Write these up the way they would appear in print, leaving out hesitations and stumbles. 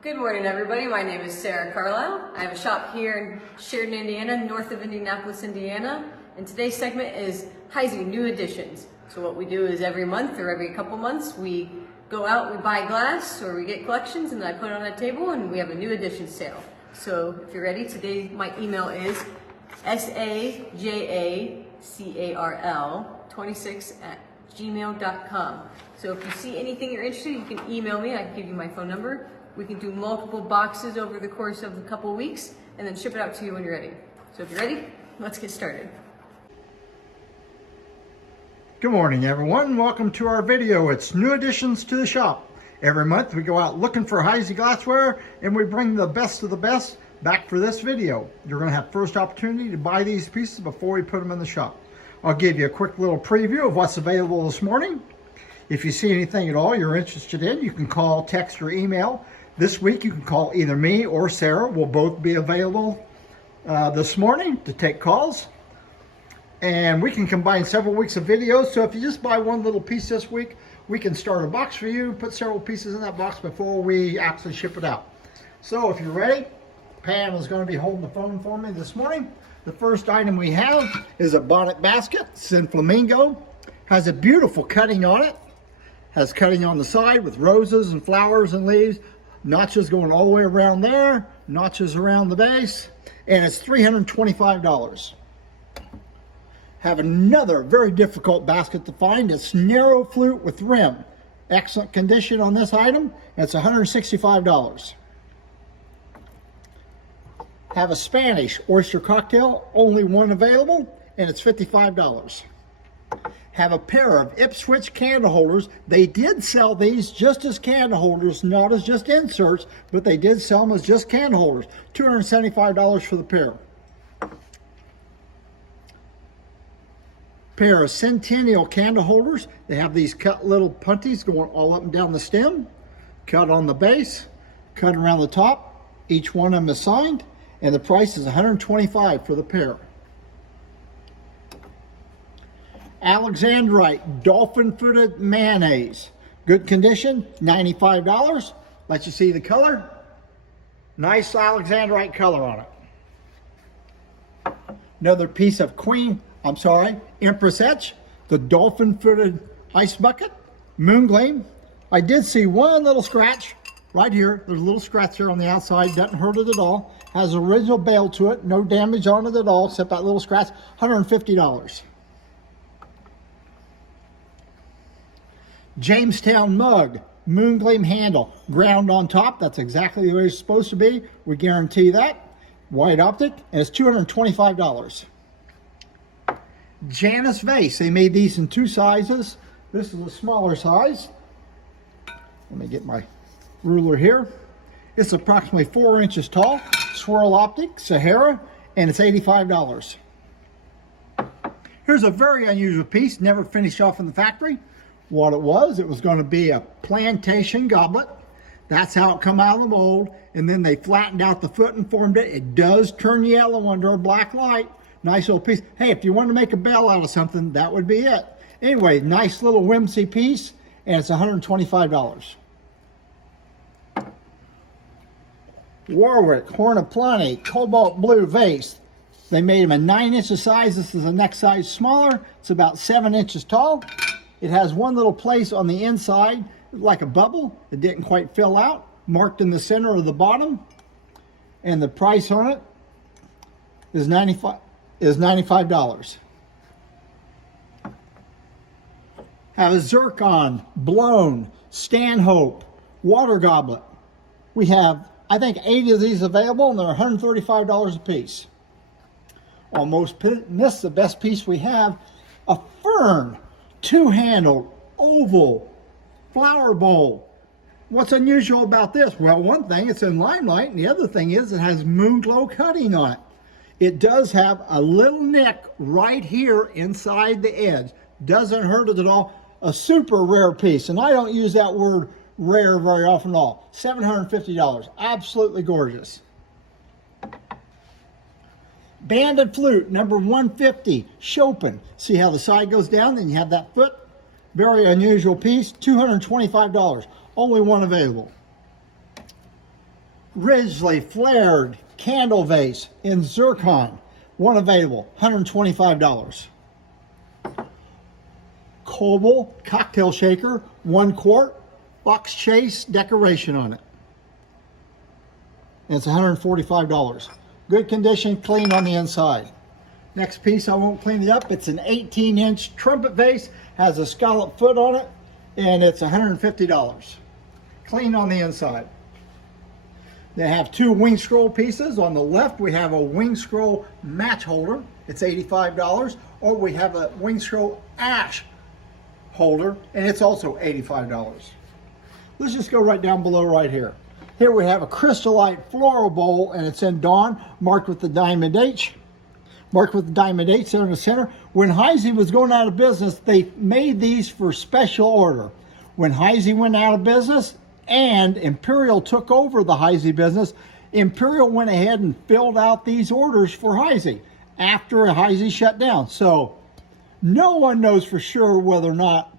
Good morning, everybody. My name is Sarah Carlisle. I have a shop here in Sheridan, Indiana, north of Indianapolis, Indiana. And today's segment is Heisey New Additions. So what we do is every month or every couple months, we go out, we buy glass, or we get collections, and I put it on a table, and we have a new edition sale. So if you're ready, today my email is sajacarl26@gmail.com. So if you see anything you're interested in, you can email me. I can give you my phone number. We can do multiple boxes over the course of a couple weeks and then ship it out to you when you're ready. So if you're ready, let's get started. Good morning, everyone. Welcome to our video. It's new additions to the shop. Every month we go out looking for Heisey glassware and we bring the best of the best back for this video. You're going to have first opportunity to buy these pieces before we put them in the shop. I'll give you a quick little preview of what's available this morning. If you see anything at all you're interested in, you can call, text, or email. This week you can call either me or Sarah. We'll both be available this morning to take calls. And we can combine several weeks of videos. So if you just buy one little piece this week, we can start a box for you, put several pieces in that box before we actually ship it out. So if you're ready, Pam is going to be holding the phone for me this morning. The first item we have is a bonnet basket. It's in flamingo. Has a beautiful cutting on it. Has cutting on the side with roses and flowers and leaves. Notches going all the way around there. Notches around the base. And it's $325. Have another very difficult basket to find. It's narrow flute with rim. Excellent condition on this item. It's $165. Have a Spanish oyster cocktail, only one available, and it's $55. Have a pair of Ipswich candle holders. They did sell these just as candle holders, not as just inserts, but they did sell them as just candle holders. $275 for the pair. Pair of Centennial candle holders. They have these cut little punties going all up and down the stem, cut on the base, cut around the top. Each one of them is signed, and the price is $125 for the pair. Alexandrite dolphin-footed mayonnaise. Good condition, $95. Let you see the color. Nice Alexandrite color on it. Another piece of Empress Etch, the dolphin-footed ice bucket, moon gleam. I did see one little scratch right here. There's a little scratch here on the outside. Doesn't hurt it at all. Has original bail to it. No damage on it at all except that little scratch. $150. Jamestown mug, moon gleam handle, ground on top. That's exactly the way it's supposed to be. We guarantee that. White optic, and it's $225. Janus vase. They made these in two sizes. This is a smaller size. Let me get my ruler here. It's approximately 4 inches tall. Swirl optic, Sahara, and it's $85. Here's a very unusual piece, never finished off in the factory. What it was going to be a plantation goblet. That's how it come out of the mold. And then they flattened out the foot and formed it. It does turn yellow under a black light. Nice little piece. Hey, if you want to make a bell out of something, that would be it. Anyway, nice little whimsy piece, and it's $125. Warwick Hornaplani cobalt blue vase. They made them in 9 inches size. This is the next size smaller. It's about 7 inches tall. It has one little place on the inside, like a bubble. It didn't quite fill out, marked in the center of the bottom. And the price on it is $95. Have a zircon, blown, Stanhope, water goblet. We have, I think, 80 of these available, and they're $135 a piece. Almost missed the best piece we have, a fern. Two-handled, oval, flower bowl. What's unusual about this? Well, one thing, it's in limelight, and the other thing is it has moon glow cutting on it. It does have a little nick right here inside the edge. Doesn't hurt it at all. A super rare piece, and I don't use that word rare very often at all. $750, absolutely gorgeous. Banded flute, number 150, Chopin. See how the side goes down, then you have that foot. Very unusual piece, $225. Only one available. Ridgely flared candle vase in zircon. One available, $125. Cobalt cocktail shaker, 1 quart, box chase decoration on it. And it's $145. Good condition, clean on the inside. Next piece, I won't clean it up. It's an 18-inch trumpet vase, has a scallop foot on it, and it's $150. Clean on the inside. They have 2 wing scroll pieces. On the left, we have a wing scroll match holder. It's $85. Or we have a wing scroll ash holder, and it's also $85. Let's just go right down below right here. Here we have a crystallite floral bowl, and it's in Dawn, marked with the diamond H. Marked with the diamond H there in the center. When Heisey was going out of business, they made these for special order. When Heisey went out of business and Imperial took over the Heisey business, Imperial went ahead and filled out these orders for Heisey after Heisey shut down. So no one knows for sure whether or not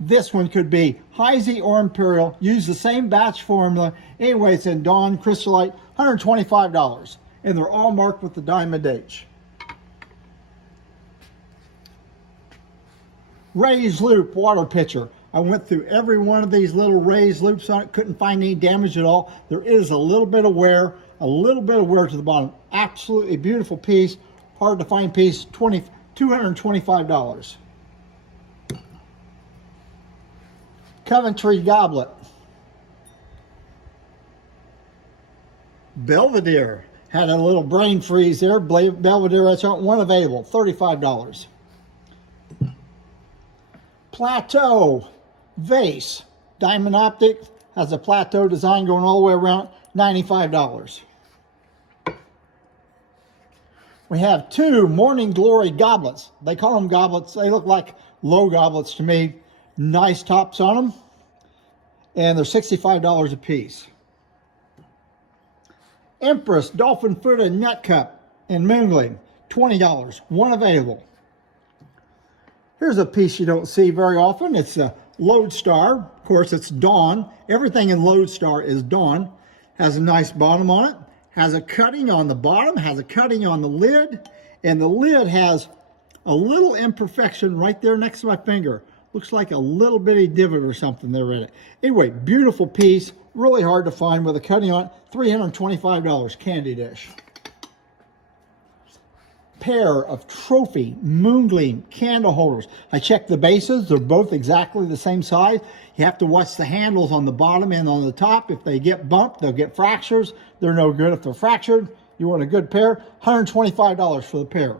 this one could be Heisey or Imperial. Use the same batch formula. Anyway, it's in Dawn Crystallite, $125. And they're all marked with the diamond H. Raised loop water pitcher. I went through every one of these little raised loops on it. Couldn't find any damage at all. There is a little bit of wear to the bottom. Absolutely beautiful piece. Hard to find piece, $225. Coventry goblet. Belvedere. Had a little brain freeze there. Belvedere, that's one available, $35. Plateau vase. Diamond optic. Has a plateau design going all the way around, $95. We have 2 Morning Glory goblets. They call them goblets. They look like low goblets to me. Nice tops on them. And they're $65 a piece. Empress Dolphin Footed Nut Cup in Moongleam, $20. One available. Here's a piece you don't see very often. It's a Lodestar. Of course, it's Dawn. Everything in Lodestar is Dawn. Has a nice bottom on it. Has a cutting on the bottom. Has a cutting on the lid. And the lid has a little imperfection right there next to my finger. Looks like a little bitty divot or something there in it. Anyway, beautiful piece. Really hard to find with a cutting on it. $325 candy dish. Pair of trophy Moongleam candle holders. I checked the bases. They're both exactly the same size. You have to watch the handles on the bottom and on the top. If they get bumped, they'll get fractures. They're no good if they're fractured. You want a good pair, $125 for the pair.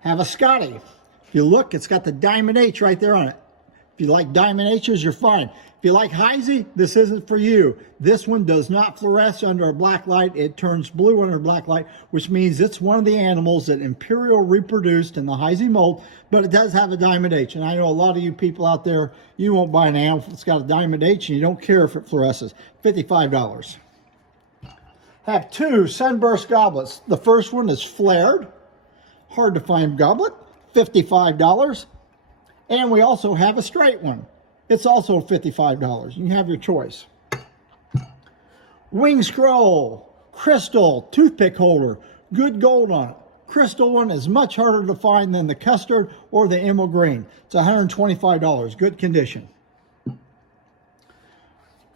Have a Scotty. If you look, it's got the diamond H right there on it. If you like diamond H's, you're fine. If you like Heisey, this isn't for you. This one does not fluoresce under a black light. It turns blue under a black light, which means it's one of the animals that Imperial reproduced in the Heisey mold, but it does have a diamond H. And I know a lot of you people out there, you won't buy an animal that's got a diamond H and you don't care if it fluoresces. $55. Have 2 Sunburst goblets. The first one is flared. Hard to find goblet, $55. And we also have a straight one. It's also $55. You can have your choice. Wing scroll, crystal, toothpick holder, good gold on it. Crystal one is much harder to find than the custard or the emerald green. It's $125, good condition.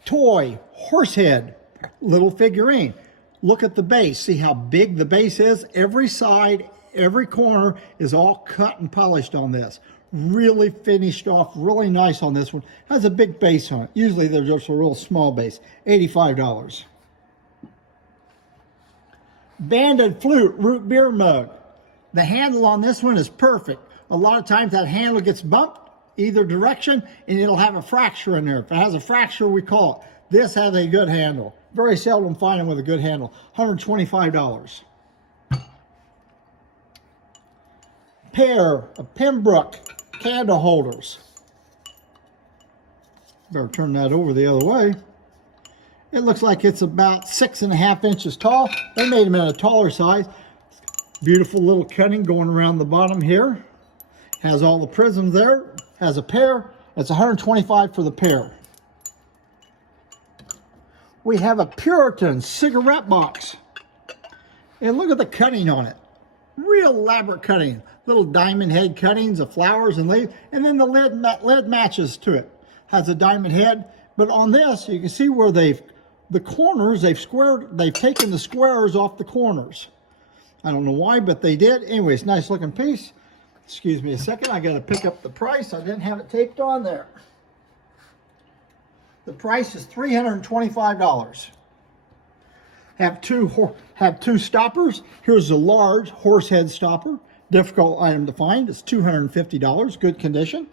Toy, horse head, little figurine. Look at the base. See how big the base is? Every side, every corner is all cut and polished on this. Really finished off, really nice on this one. Has a big base on it. Usually there's just a real small base. $85. Banded flute root beer mug. The handle on this one is perfect. A lot of times that handle gets bumped either direction and it'll have a fracture in there. If it has a fracture, we call it. This has a good handle. Very seldom find them with a good handle. $125. Pair of Pembroke candle holders. Better turn that over the other way. It looks like it's about 6.5 inches tall. They made them in a taller size. Beautiful little cutting going around the bottom here. Has all the prisms there. Has a pair. It's $125 for the pair. We have a Puritan cigarette box. And look at the cutting on it. Real elaborate cutting. Little diamond head cuttings of flowers and leaves. And then the lid matches to it. Has a diamond head. But on this, you can see where the corners, they've taken the squares off the corners. I don't know why, but they did. Anyways, nice looking piece. Excuse me a second, I gotta pick up the price. I didn't have it taped on there. The price is $325. Have two stoppers. Here's a large horse head stopper. Difficult item to find. It's $250, good condition.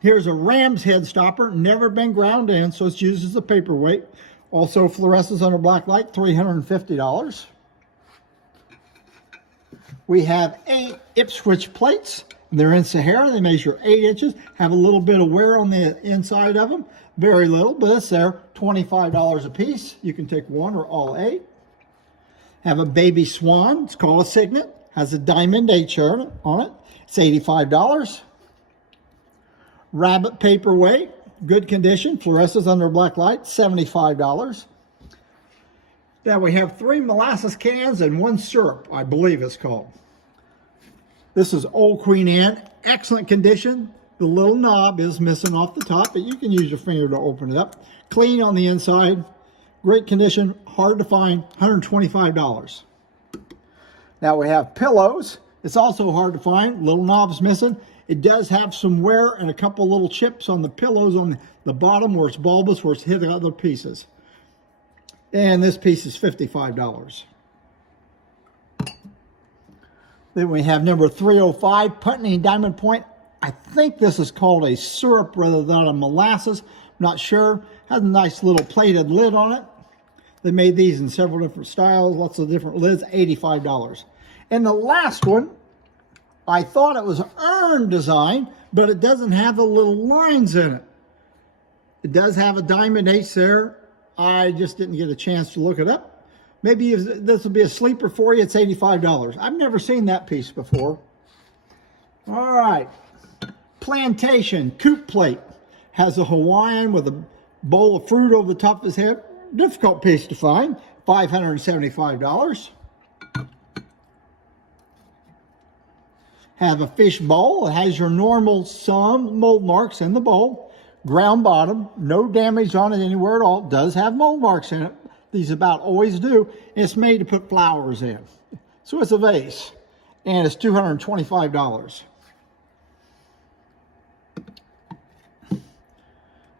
Here's a ram's head stopper, never been ground in, so it's used as a paperweight. Also fluoresces under black light, $350. We have 8 Ipswich plates. They're in Sahara. They measure 8 inches. Have a little bit of wear on the inside of them. Very little, but it's there. $25 a piece. You can take one or all 8. Have a baby swan. It's called a signet. Has a diamond H on it. It's $85. Rabbit paperweight. Good condition. Fluoresces under black light. $75. Now we have 3 molasses cans and 1 syrup, I believe it's called. This is Old Queen Anne, excellent condition. The little knob is missing off the top, but you can use your finger to open it up. Clean on the inside, great condition, hard to find, $125. Now we have pillows. It's also hard to find, little knobs missing. It does have some wear and a couple little chips on the pillows on the bottom where it's bulbous, where it's hitting other pieces. And this piece is $55. Then we have number 305, Putney Diamond Point. I think this is called a syrup rather than a molasses. I'm not sure. Has a nice little plated lid on it. They made these in several different styles, lots of different lids, $85. And the last one, I thought it was an urn design, but it doesn't have the little lines in it. It does have a diamond H there. I just didn't get a chance to look it up. Maybe this will be a sleeper for you. It's $85. I've never seen that piece before. All right. Plantation coupe plate. Has a Hawaiian with a bowl of fruit over the top of his head. Difficult piece to find. $575. Have a fish bowl. It has your normal some mold marks in the bowl. Ground bottom, no damage on it anywhere at all. Does have mold marks in it. These about always do. It's made to put flowers in. So it's a vase. And it's $225.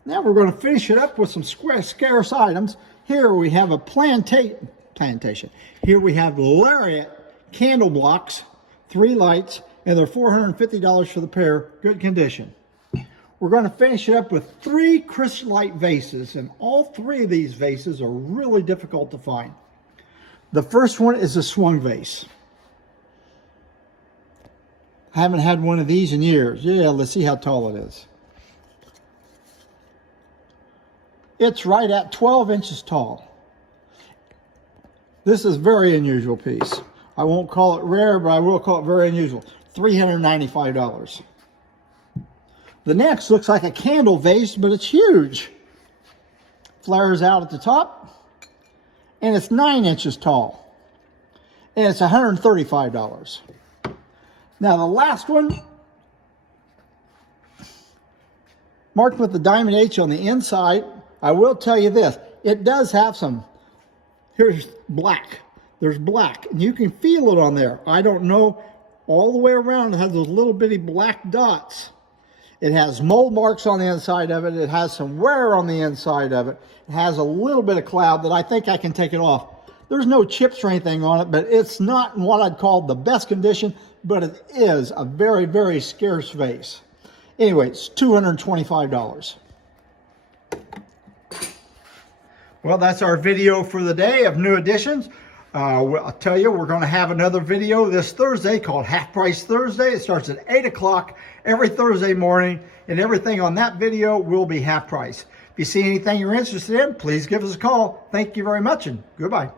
Now we're going to finish it up with some scarce items. Here we have a plantation. Here we have Lariat candle blocks, 3 lights, and they're $450 for the pair. Good condition. We're going to finish it up with 3 chrysolite vases, and all 3 of these vases are really difficult to find. The first one is a swung vase. I haven't had one of these in years. Yeah, let's see how tall it is. It's right at 12 inches tall. This is a very unusual piece. I won't call it rare, but I will call it very unusual. $395. The next looks like a candle vase, but it's huge. Flares out at the top, and it's 9 inches tall, and it's $135. Now the last one, marked with the diamond H on the inside. I will tell you this, it does have some, here's black. There's black, and you can feel it on there. I don't know, all the way around it has those little bitty black dots. It has mold marks on the inside of it. It has some wear on the inside of it. It has a little bit of cloud that I think I can take it off. There's no chips or anything on it, but it's not in what I'd call the best condition, but it is a very, very scarce vase. Anyway, it's $225. Well, that's our video for the day of New Additions. I'll tell you, we're going to have another video this Thursday called Half Price Thursday. It starts at 8 o'clock every Thursday morning, and everything on that video will be half price. If you see anything you're interested in, please give us a call. Thank you very much, and goodbye.